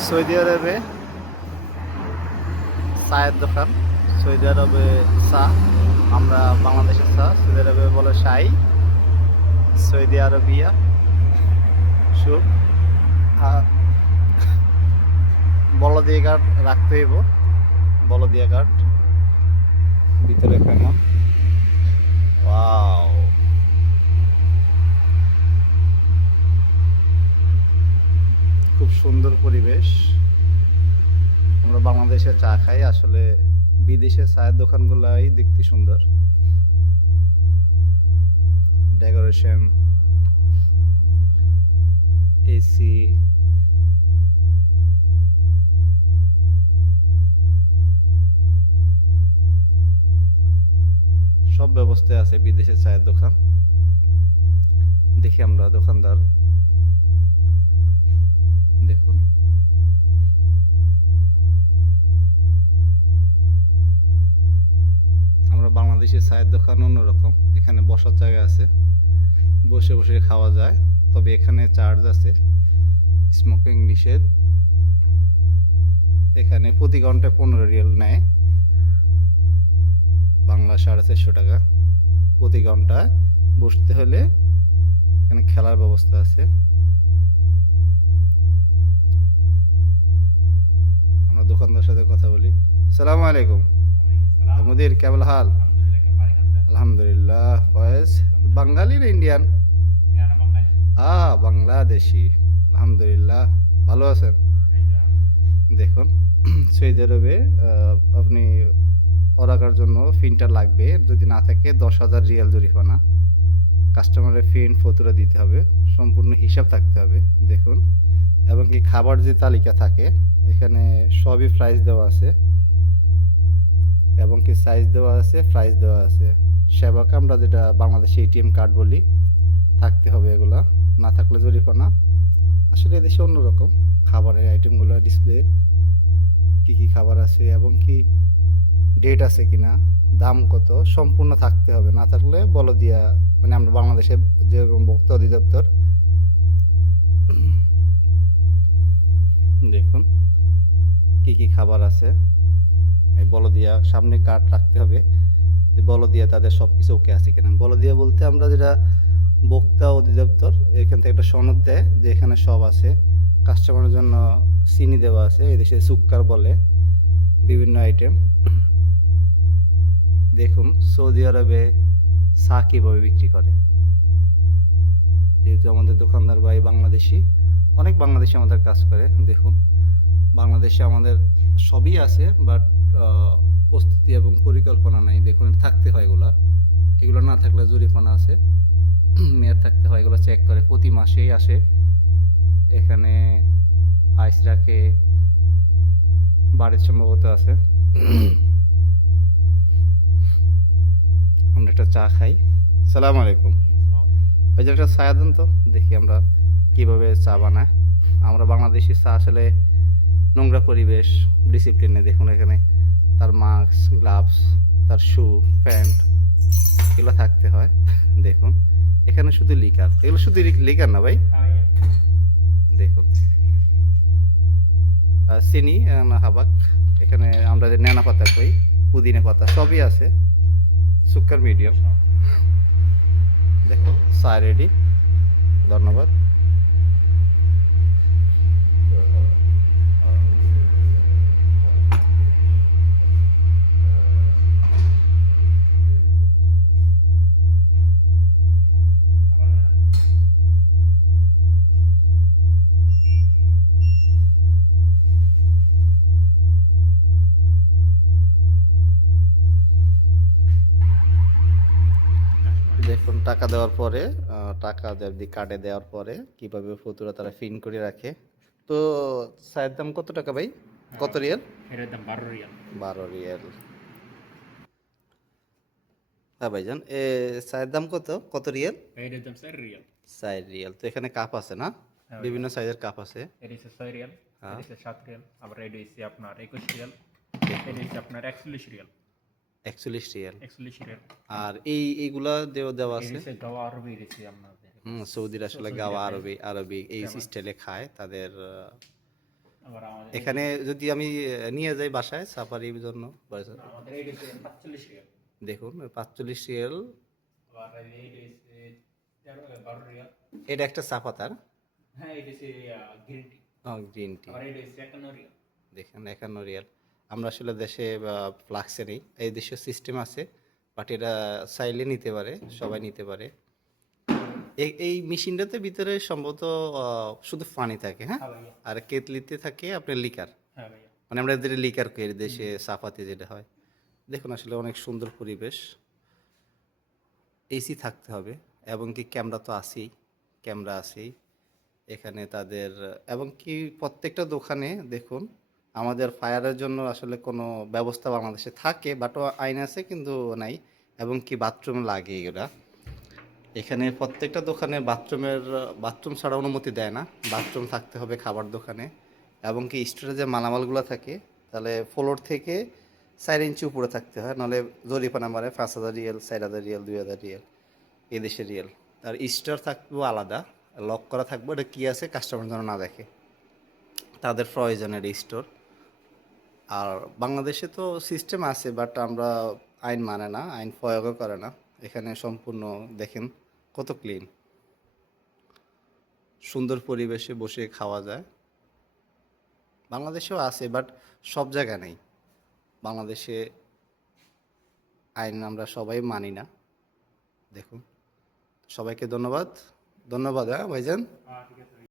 Saudi আরবে চায়ের দোকান। সৌদি আরবে চা, আমরা বাংলাদেশের চা, সৌদি আরবে বলে শাই, সৌদি আরবিয়া সুপ। বলদিয়া কাঠ রাখতে হইব, বলদিয়া কাঠ। ভিতরে কেমন, ওয়াও, খুব সুন্দর পরিবেশ। আমরা বাংলাদেশে চা খাই, আসলে বিদেশের চায়ের দোকানগুলাই দেখতে সুন্দর। ডেকোরেশন, এসি, সব ব্যবস্থায় আছে বিদেশের চায়ের দোকান। দেখি আমরা দোকানদার, দেখুন আমরা বাংলাদেশের চায়ের দোকান অন্যরকম। এখানে বসার জায়গা আছে, বসে বসে খাওয়া যায়, তবে এখানে চার্জ আছে, স্মোকিং নিষেধ। এখানে প্রতি ঘন্টায় 15 রিয়াল নেয়, বাংলা 450 টাকা প্রতি ঘন্টায়। বসতে হলে এখানে খেলার ব্যবস্থা আছে। আমরা দোকানদার সাথে কথা বলি। সালাম আলাইকুম মুদির, কেবল হাল? আলহামদুলিল্লাহ। কয়েস বাঙালি না ইন্ডিয়ান? বাংলাদেশি। আলহামদুলিল্লাহ, ভালো আছেন? দেখুন, সৌদি আরবে আপনি রাখার জন্য ফিনটা লাগবে, যদি না থাকে 10,000 রিয়াল জরিমানা। কাস্টমারের ফিন ফতুরা দিতে হবে, সম্পূর্ণ হিসাব থাকতে হবে। দেখুন, এবং কি খাবার যে তালিকা থাকে এখানে সবই প্রাইস দেওয়া আছে, এবং কি সাইজ দেওয়া আছে, প্রাইস দেওয়া আছে। সেবাকে আমরা যেটা বাংলাদেশে এটিএম কার্ড বলি, থাকতে হবে, এগুলা না থাকলে জরিমানা। আসলে এদেশে অন্যরকম খাবারের আইটেমগুলো, ডিসপ্লে কি কি খাবার আছে এবং কি ডেট আছে কিনা, দাম কত, সম্পূর্ণ থাকতে হবে। না থাকলে বলো দিয়া, মানে আমরা বাংলাদেশে যেরকম ভোক্তা অধিদপ্তর। দেখুন কি কি খাবার আছে, এই বলদিয়া সামনে কার্ড রাখতে হবে যে বলদিয়া তাদের সব কিছু ওকে আছে কিনা। বলদিয়া বলতে আমরা যেটা ভোক্তা অধিদপ্তর, এখান থেকে একটা সনদ দেয় যে এখানে সব আছে। কাস্টমারের জন্য চিনি দেওয়া আছে, এদেশে সুক্কার বলে, বিভিন্ন আইটেম। দেখুন সৌদি আরবে চা কীভাবে বিক্রি করে। যেহেতু আমাদের দোকানদার ভাই বাংলাদেশি, অনেক বাংলাদেশি আমাদের কাজ করে। দেখুন, বাংলাদেশে আমাদের সবই আছে, বাট প্রস্তুতি এবং পরিকল্পনা নাই। দেখুন, থাকতে হয় এগুলা, এগুলো না থাকলে জরিমানা আছে, মেয়াদ থাকতে হয়। এগুলো চেক করে প্রতি মাসেই আসে। এখানে আইস রাখে, বাড়ির সম্ভবত আছে। আমরা একটা চা খাই। সালাম আলাইকুম ভাইজান, একটা চা দেন তো, দেখি আমরা কিভাবে চা বানায়। আমরা বাংলাদেশি চা আসলে নোংরা পরিবেশ, ডিসিপ্লিনে। দেখুন এখানে তার মাস্ক, গ্লাভস, তার শু, প্যান্ট, এগুলো থাকতে হয়। দেখুন এখানে শুধু লিকার, এগুলো শুধু লিকার না ভাই। দেখুন চিনি না হাবাক, এখানে আমরা যে নেনা পাতা কই, পুদিনা পাতা, সবই আছে। Sugar medium. দেখুন চা রেডি, ধন্যবাদ। দেখুন টাকা দেওয়ার পরে, টাকা যদি কার্ডে দেওয়ার পরে কিভাবে ফতুরা তারা ফিন করে রাখে। তো চায়ের দাম কত টাকা ভাই, কত রিয়াল? এটার দাম 12 রিয়াল। 12 রিয়াল। হ্যাঁ ভাইজান, চায়ের দাম কত, কত রিয়াল? এটার দাম 4 রিয়াল। 4 রিয়াল। তো এখানে কাপ আছে না, হ্যাঁ, বিভিন্ন সাইজের কাপ আছে। এটা হচ্ছে 6 রিয়াল, হ্যাঁ। এটা হচ্ছে 7 রিয়াল, আবার এটা হচ্ছে আপনার 21 রিয়াল, এটা হচ্ছে আপনার 41 রিয়াল। 41 রিয়াল। 41 রিয়াল। আর এইগুলা দেওয়া এটা আছে। হচ্ছে গাওয়া আরবি, এটা হচ্ছে আপনাদের সৌদির আসলে গাওয়া আরবি, আরবি এই যেমন- স্টাইলে খায় তাদের। আবার এখানে যদি আমি নিয়ে যাই বাসায় সাফারির জন্য আমাদের এটা হচ্ছে 45 রিয়াল। দেখুন 45 রিয়াল। আবার এটা হচ্ছে 12 রিয়াল। এটা একটা চা পাতার হ্যাঁ, এটা হচ্ছে গ্রিন টি। Green tea. আবার এটা হচ্ছে 51 রিয়াল। দেখেন 51 রিয়াল। আমরা আসলে দেশে ফ্লাক্সে নেই, এই দেশে সিস্টেম আছে, বাট এটা চাইলে নিতে পারে, সবাই নিতে পারে। এই মেশিনটাতে ভিতরে সম্ভবত শুধু পানি থাকে, হ্যাঁ, হ্যাঁ ভাইয়া। আর কেতলিতে থাকে আপনার লিকার, হ্যাঁ ভাইয়া। মানে আমরা এদের লিকার করি দেশে চাপাতি যেটা হয়। দেখুন আসলে অনেক সুন্দর পরিবেশ, এসি থাকতে হবে, এবং কি ক্যামেরা তো আছেই, ক্যামেরা আছেই এখানে তাদের, এবং কি প্রত্যেকটা দোকানে দেখুন আমাদের ফায়ারের জন্য আসলে কোনো ব্যবস্থা বাংলাদেশে থাকে, বাট আইন আছে কিন্তু নাই, এবং কি বাথরুম লাগে এগুলা। এখানে প্রত্যেকটা দোকানে বাথরুম ছাড়া অনুমতি দেয় না, বাথরুম থাকতে হবে খাবার দোকানে, এবং কি স্টোরে যে মালামালগুলো থাকে তাহলে ফ্লোর থেকে 4 ইঞ্চি উপরে থাকতে হয়, নাহলে জরিপানা মারে 5,000 রিয়াল, 4,000 রিয়াল, 2,000 রিয়াল এদেশের রিয়াল। আর স্টোর থাকবেও আলাদা, লক করা থাকবে, এটা কী আছে কাস্টমার যেন না দেখে, তাদের প্রয়োজনের স্টোর। আর বাংলাদেশে তো সিস্টেম আছে, বাট আমরা আইন মানে না, আইন প্রয়োগও করে না। এখানে সম্পূর্ণ দেখেন কত ক্লিন, সুন্দর পরিবেশে বসে খাওয়া যায়। বাংলাদেশেও আছে, বাট সব জায়গায় নেই। বাংলাদেশে আইন আমরা সবাই মানি না। দেখুন, সবাইকে ধন্যবাদ। ধন্যবাদ, হ্যাঁ ভাইজান। হ্যাঁ, ঠিক আছে।